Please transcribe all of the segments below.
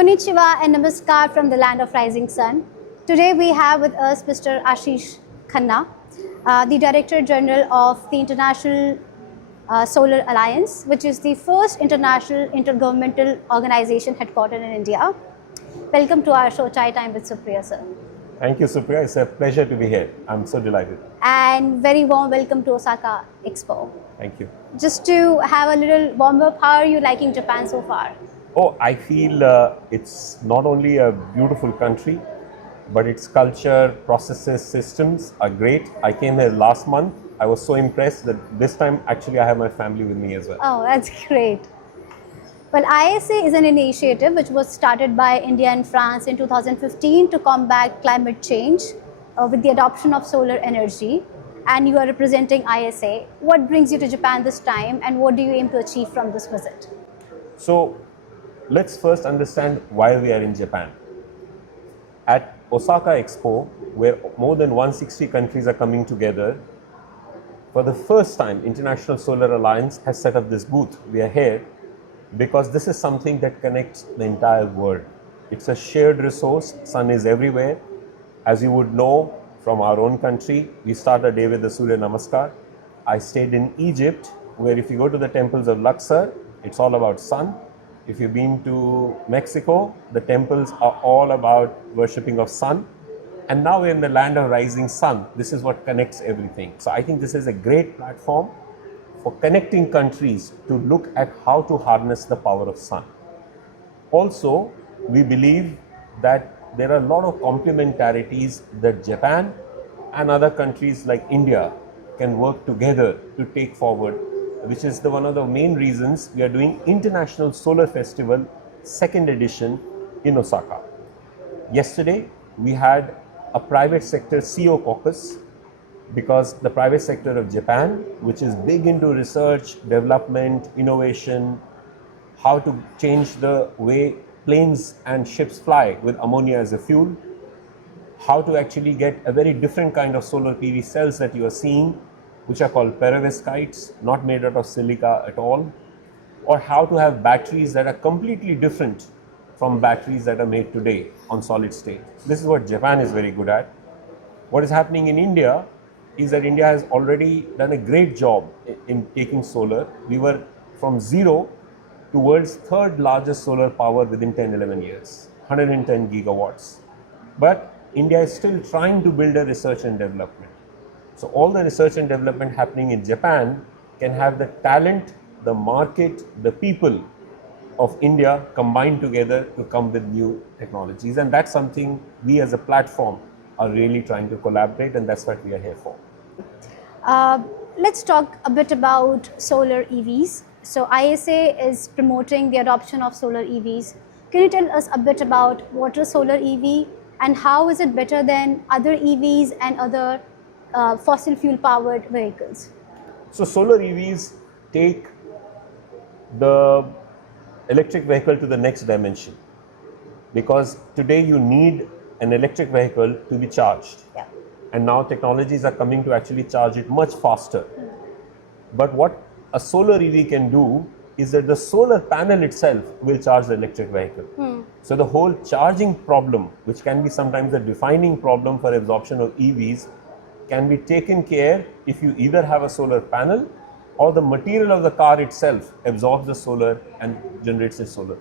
Konnichiwa and Namaskar from the land of rising sun. Today we have with us Mr. Ashish Khanna, the Director General of the International Solar Alliance, which is the first international intergovernmental organization headquartered in India. Welcome to our show, Chai Time with Supriya, sir. Thank you, Supriya. It's a pleasure to be here. I'm so delighted. And very warm welcome to Osaka Expo. Thank you. Just to have a little warm up, how are you liking Japan so far? Oh, I feel it's not only a beautiful country, but its culture, processes, systems are great. I came here last month. I was so impressed that this time actually I have my family with me as well. Oh, that's great. Well, ISA is an initiative which was started by India and France in 2015 to combat climate change with the adoption of solar energy. And you are representing ISA. What brings you to Japan this time and what do you aim to achieve from this visit? So let's first understand why we are in Japan. At Osaka Expo, where more than 160 countries are coming together, for the first time, International Solar Alliance has set up this booth. We are here because this is something that connects the entire world. It's a shared resource. Sun is everywhere. As you would know from our own country, we start a day with the Surya Namaskar. I stayed in Egypt, where if you go to the temples of Luxor, it's all about sun. If you've been to Mexico, the temples are all about worshipping of sun. And now we're in the land of rising sun. This is what connects everything. So I think this is a great platform for connecting countries to look at how to harness the power of sun. Also, we believe that there are a lot of complementarities that Japan and other countries like India can work together to take forward, which is one of the main reasons we are doing International Solar Festival 2nd edition in Osaka. Yesterday, we had a private sector CEO caucus because the private sector of Japan, which is big into research, development, innovation, how to change the way planes and ships fly with ammonia as a fuel, how to actually get a very different kind of solar PV cells that you are seeing, which are called perovskites, not made out of silica at all, or how to have batteries that are completely different from batteries that are made today on solid state. This is what Japan is very good at. What is happening in India is that India has already done a great job in taking solar. We were from zero to world's third largest solar power within 10-11 years, 110 gigawatts. But India is still trying to build a research and development. So all the research and development happening in Japan can have the talent, the market, the people of India combined together to come with new technologies. And that's something we as a platform are really trying to collaborate, and that's what we are here for. Let's talk a bit about solar EVs. So ISA is promoting the adoption of solar EVs. Can you tell us a bit about what is solar EV and how is it better than other EVs and other fossil fuel powered vehicles? So solar EVs take the electric vehicle to the next dimension, because today you need an electric vehicle to be charged. Yeah. And now technologies are coming to actually charge it much faster. But what a solar EV can do is that the solar panel itself will charge the electric vehicle. So the whole charging problem, which can be sometimes a defining problem for absorption of EVs, can be taken care if you either have a solar panel or the material of the car itself absorbs the solar and generates the solar.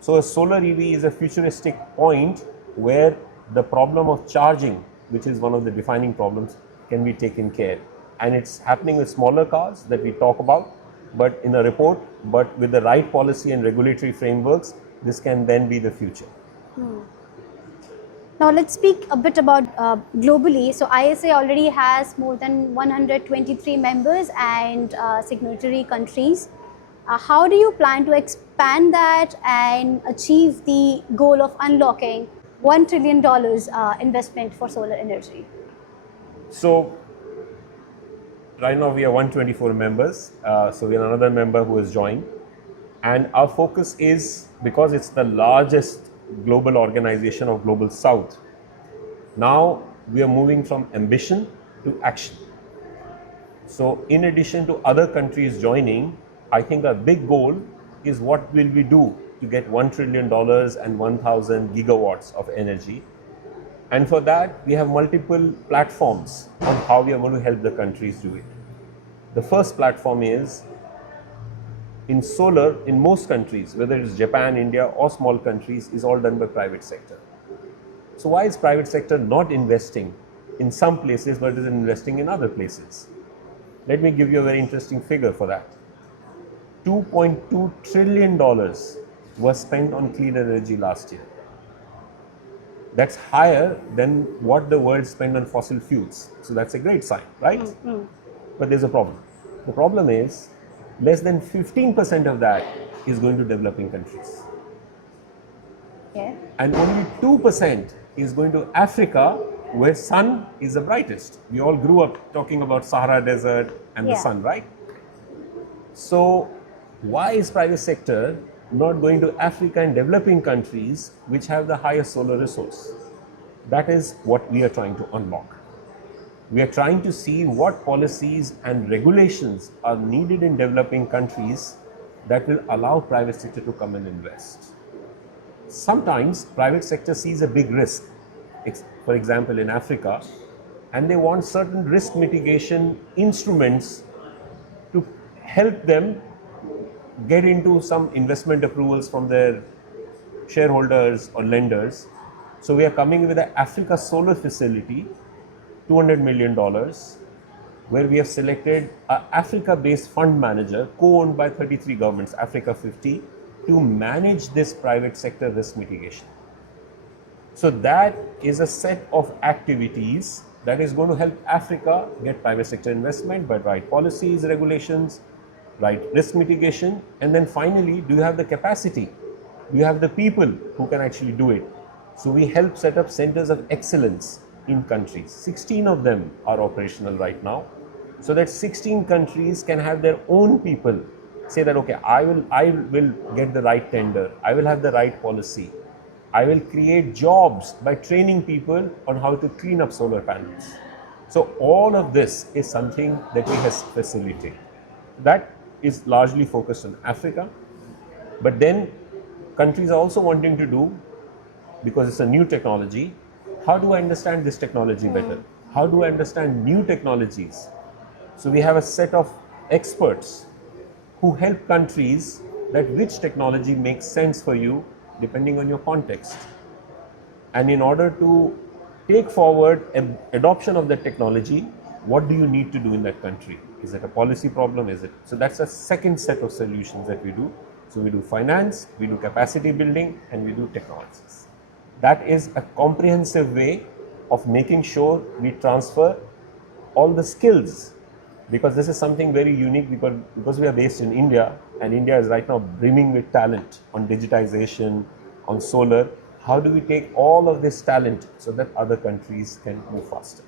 So a solar EV is a futuristic point where the problem of charging, which is one of the defining problems, can be taken care. And it's happening with smaller cars that we talk about, but in a report, but with the right policy and regulatory frameworks, this can then be the future. Now let's speak a bit about globally. So ISA already has more than 123 members and signatory countries. How do you plan to expand that and achieve the goal of unlocking $1 trillion investment for solar energy? So right now we are 124 members. So we are another member who has joined. And our focus is, because it's the largest global organization of Global South, now we are moving from ambition to action. So in addition to other countries joining, I think a big goal is what will we do to get $1 trillion and 1,000 gigawatts of energy. And for that, we have multiple platforms on how we are going to help the countries do it. The first platform is in solar, in most countries, whether it's Japan, India, or small countries, is all done by private sector. So why is private sector not investing in some places but is investing in other places? Let me give you a very interesting figure for that. $2.2 trillion was spent on clean energy last year. That's higher than what the world spent on fossil fuels. So that's a great sign, right? But there's a problem. The problem is less than 15% of that is going to developing countries. Okay. And only 2% is going to Africa, where sun is the brightest. We all grew up talking about Sahara Desert and the sun, right? So why is private sector not going to Africa and developing countries which have the highest solar resource? That is what we are trying to unlock. We are trying to see what policies and regulations are needed in developing countries that will allow private sector to come and invest. Sometimes private sector sees a big risk, for example in Africa, and they want certain risk mitigation instruments to help them get into some investment approvals from their shareholders or lenders. So we are coming with the Africa Solar Facility, $200 million, where we have selected an Africa-based fund manager, co-owned by 33 governments, Africa 50, to manage this private sector risk mitigation. So that is a set of activities that is going to help Africa get private sector investment by right policies, regulations, right risk mitigation, and then finally, do you have the capacity? Do you have the people who can actually do it? So we help set up centers of excellence in countries. 16 of them are operational right now, so that 16 countries can have their own people say that, okay, I will get the right tender, I will have the right policy, I will create jobs by training people on how to clean up solar panels. So all of this is something that we have facilitated. That is largely focused on Africa, but then countries are also wanting to do, because it's a new technology, how do I understand this technology better? How do I understand new technologies? So we have a set of experts who help countries that which technology makes sense for you depending on your context. And in order to take forward adoption of that technology, what do you need to do in that country? Is it a policy problem? Is it? So that's a second set of solutions that we do. So we do finance, we do capacity building, and we do technologies. That is a comprehensive way of making sure we transfer all the skills, because this is something very unique, because we are based in India, and India is right now brimming with talent on digitization, on solar. How do we take all of this talent so that other countries can move faster?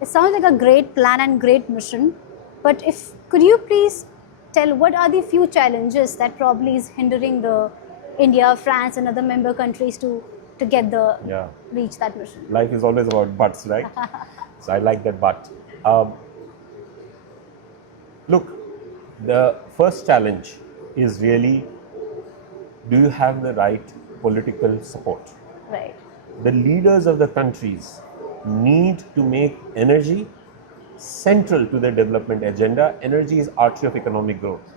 It sounds like a great plan and great mission, but could you please tell what are the few challenges that probably is hindering the India, France, and other member countries to get reach that mission? Life is always about buts, right? So I like that but. Look, the first challenge is really, do you have the right political support? Right. The leaders of the countries need to make energy central to their development agenda. Energy is artery of economic growth.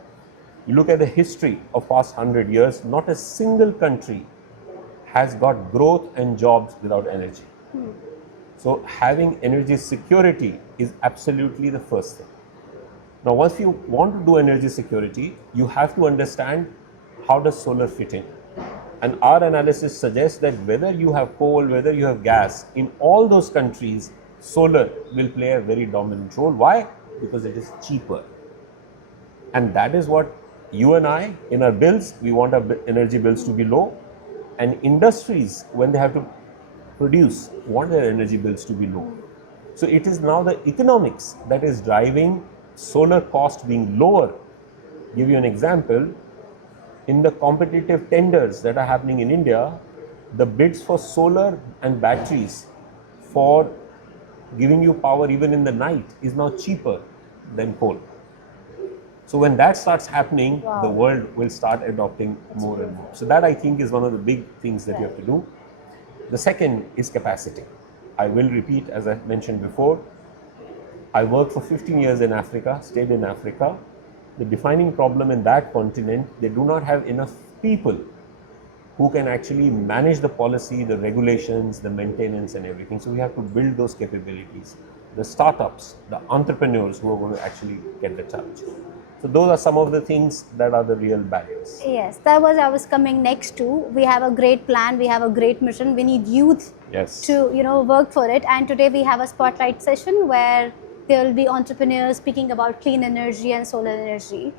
You look at the history of past 100 years, not a single country has got growth and jobs without energy. So having energy security is absolutely the first thing. Now, once you want to do energy security, you have to understand how does solar fit in. And our analysis suggests that whether you have coal, whether you have gas, in all those countries, solar will play a very dominant role. Why? Because it is cheaper. And that is what you and I, in our bills, we want our energy bills to be low. And industries, when they have to produce, want their energy bills to be low. So it is now the economics that is driving solar cost being lower. Give you an example. In the competitive tenders that are happening in India, the bids for solar and batteries for giving you power even in the night is now cheaper than coal. So when that starts happening, Wow. the world will start adopting more and more. So that I think is one of the big things that you have to do. The second is capacity. I will repeat, as I mentioned before, I worked for 15 years in Africa, stayed in Africa. The defining problem in that continent, they do not have enough people who can actually manage the policy, the regulations, the maintenance and everything. So we have to build those capabilities. The startups, the entrepreneurs who are going to actually get the challenge. So those are some of the things that are the real barriers. Yes, that was I was coming next to. We have a great plan, we have a great mission. We need youth Yes. to work for it. And today we have a spotlight session where there will be entrepreneurs speaking about clean energy and solar energy,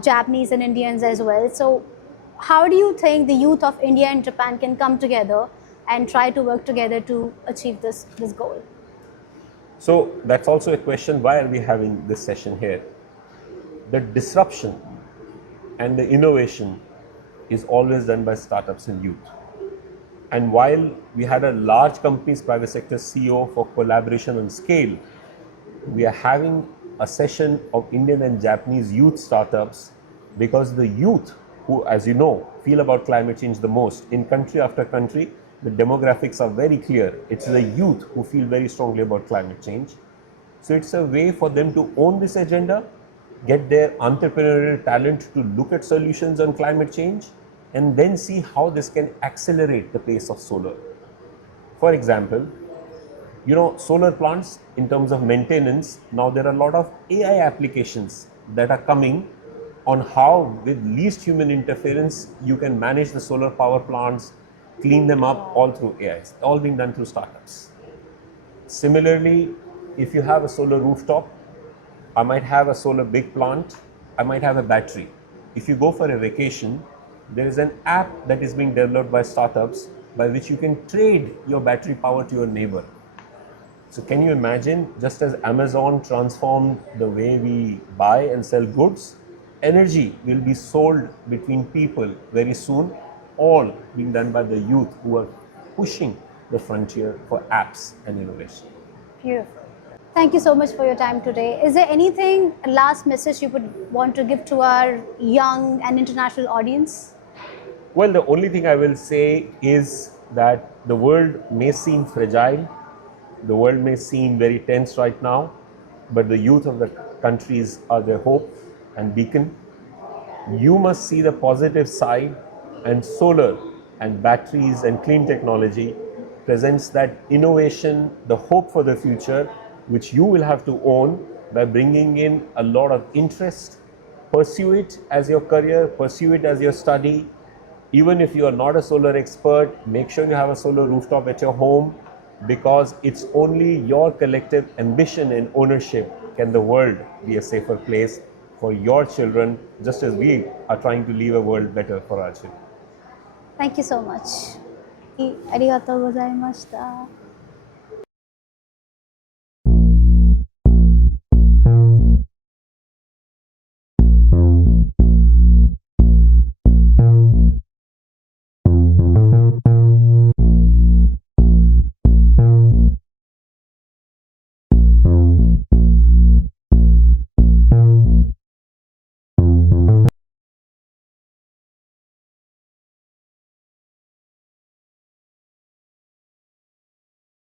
Japanese and Indians as well. So how do you think the youth of India and Japan can come together and try to work together to achieve this goal? So that's also a question, why are we having this session here? The disruption and the innovation is always done by startups and youth. And while we had a large company's private sector CEO for collaboration and scale, we are having a session of Indian and Japanese youth startups because the youth who, as you know, feel about climate change the most in country after country, the demographics are very clear. It's the youth who feel very strongly about climate change. So it's a way for them to own this agenda, get their entrepreneurial talent to look at solutions on climate change, and then see how this can accelerate the pace of solar. For example, solar plants, in terms of maintenance, now there are a lot of AI applications that are coming on how, with least human interference, you can manage the solar power plants, clean them up, all through AI. It's all being done through startups. Similarly, if you have a solar rooftop, I might have a solar big plant, I might have a battery. If you go for a vacation, there is an app that is being developed by startups by which you can trade your battery power to your neighbor. So can you imagine, just as Amazon transformed the way we buy and sell goods, energy will be sold between people very soon, all being done by the youth who are pushing the frontier for apps and innovation. Beautiful. Thank you so much for your time today. Is there anything, last message you would want to give to our young and international audience? Well, the only thing I will say is that the world may seem fragile, the world may seem very tense right now, but the youth of the countries are their hope and beacon. You must see the positive side, and solar and batteries and clean technology presents that innovation, the hope for the future, which you will have to own by bringing in a lot of interest. Pursue it as your career, pursue it as your study. Even if you are not a solar expert, make sure you have a solar rooftop at your home, because it's only your collective ambition and ownership can the world be a safer place for your children, just as we are trying to leave a world better for our children. Thank you so much. ありがとうございました。